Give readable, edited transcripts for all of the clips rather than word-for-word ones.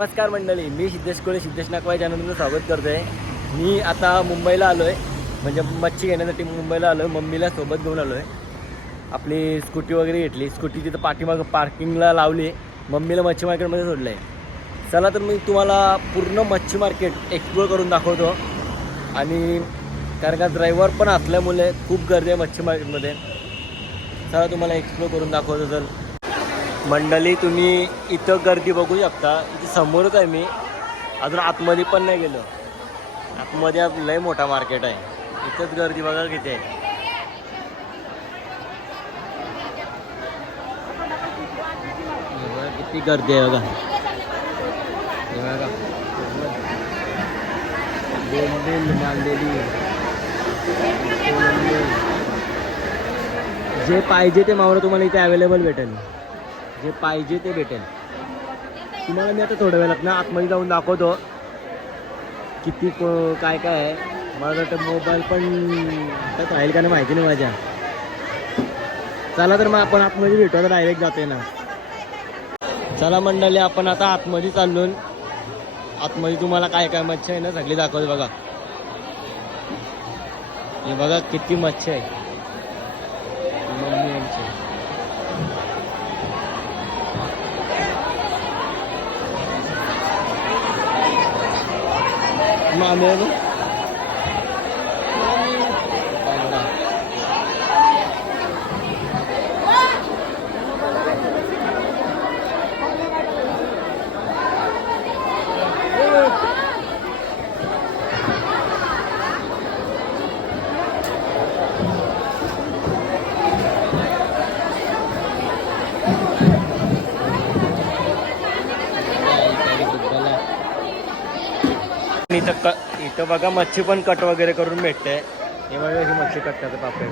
नमस्कार मंडळी, मी सिद्धेश कोळे सिद्धेश नाकवाय चॅनलमध्ये स्वागत करतो आहे. मी आता मुंबईला आलो आहे, म्हणजे मच्छी घेण्यासाठी मुंबईला आलो आहे. मम्मीला सोबत घेऊन आलो आहे. आपली स्कूटी वगैरे घेतली, स्कूटी तिथं पाठीमागं पार्किंगला लावली. मम्मीला मच्छी मार्केटमध्ये सोडलं आहे. चला तर मी तुम्हाला पूर्ण मच्छी मार्केट एक्सप्लोर करून दाखवतो. आणि कारण का ड्रायव्हर पण असल्यामुळे खूप गर्दी आहे मच्छी मार्केटमध्ये. चला तुम्हाला एक्सप्लोर करून दाखवतो. तर मंडळी, तुम्ही इथं गर्दी बघू शकता. इथे समोरच आहे मी, अजून आतमध्ये पण नाही गेलो. आतमध्ये लय मोठा मार्केट आहे. इथंच गर्दी बघा किती आहे. किती गर्दी आहे बघा. जे पाहिजे ते मावळं तुम्हाला इथे अवेलेबल भेटेल. जे पाहिजे ते भेटेल तुम्हाला. मी आता थोड्या वेळात ना आतमध्ये जाऊन दाखवतो किती काय काय आहे. मला वाटतं मोबाईल पण त्यात राहील का नाही माहिती नाही माझ्या. चला तर मग आपण आतमध्ये भेटू. आता डायरेक्ट जाते ना. चला मंडळी, आपण आता आतमध्ये चाललो. आतमध्ये तुम्हाला काय काय मच्छी आहे ना सगळी दाखवतो बघा. हे बघा किती मच्छी आहे. मम्मी यांची मामे इथं बघा मच्छी पण कट वगैरे करून भेटते. हे बघा ही मच्छी कट करते पापलेट.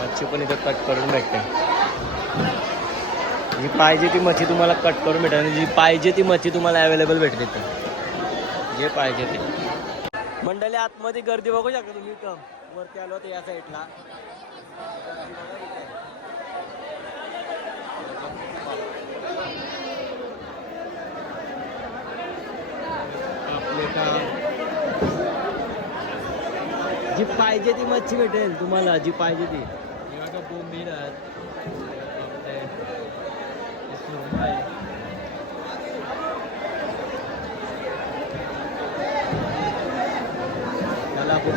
मच्छी पण इथं कट करून भेटते. जी पाहिजे ती मच्छी तुम्हाला कट करून भेटेल. आणि जी पाहिजे ती मच्छी तुम्हाला अवेलेबल भेटते इथं. जे पाहिजे ते. मंडळी, आतमध्ये गर्दी बघू शकता तुम्ही. वरती आलो तर या साईडला जी पाहिजे ती मच्छी भेटेल तुम्हाला. जी पाहिजे ती. हे बघा बोंबील त्याला खूप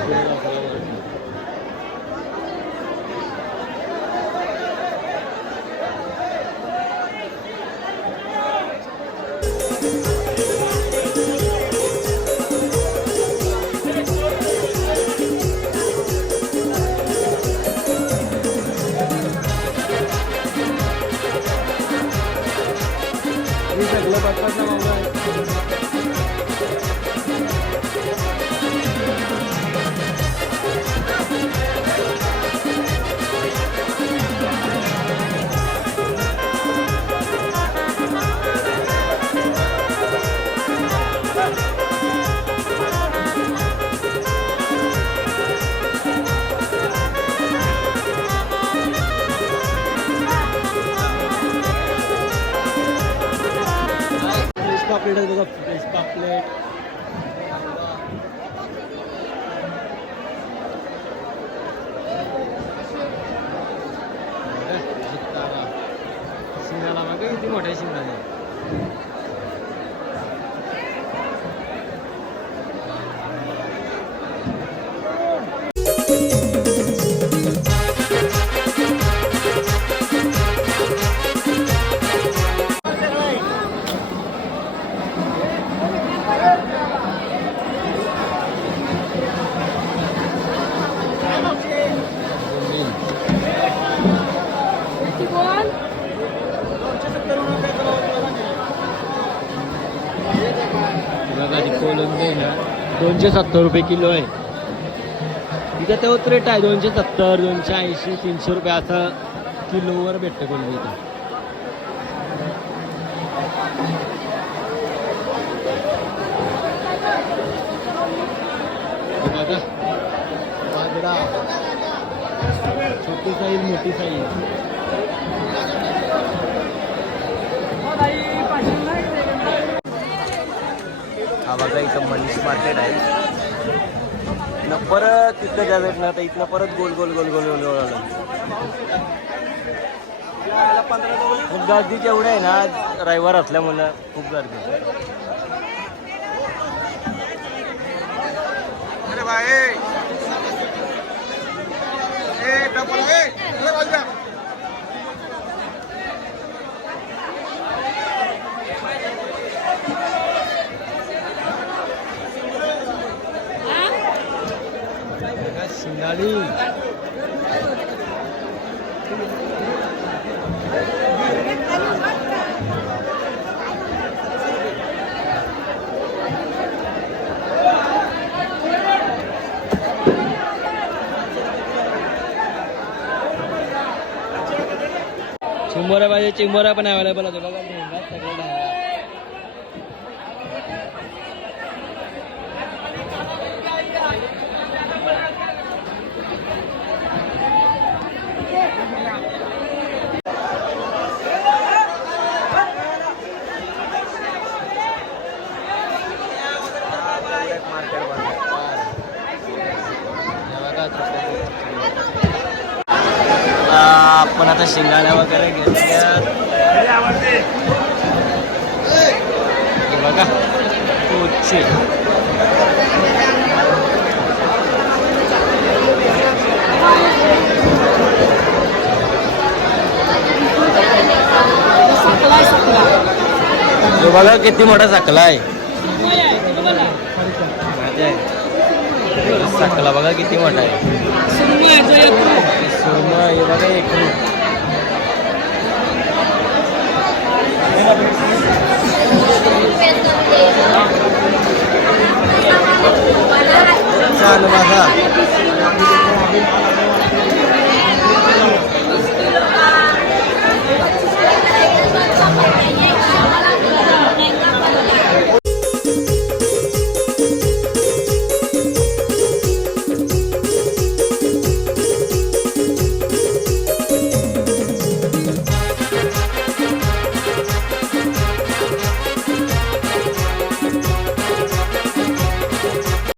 सगळं बघतात ना मामा. पापलेट बघा. फिश पापलेट शिंगाला बघा किती मोठ्या शिंगाला. बघा ती कोलंबी आहे ना 270 रुपये किलो आहे. तिथं तेवढंच रेट आहे. 270, 280, 300 रुपये असं किलोवर भेटते कोलंबी इथं. बघा बाजरा, छोटी साईज मोठी साईज. हा बघा इथं मनीष मार्केट आहे. इथनं परत तिथं जायचं ना तर इथनं परत गोल गोल गोल गोल गोल गोल आलं. खूप गर्दी जेवढी आहे ना रविवार असल्यामुळं खूप गर्दी. अरे भाई शिंगाडी चिंबोरा पाहिजे. चिंबोरा पण अवेलेबल होते बघा. सगळं आपण आता शिंगाड्या वगैरे घेतल्या बघा. कोची बघा किती मोठा सकला आहे. सकला बघा किती मोठा आहे. सुरमा हे बघा एक चालू बघा.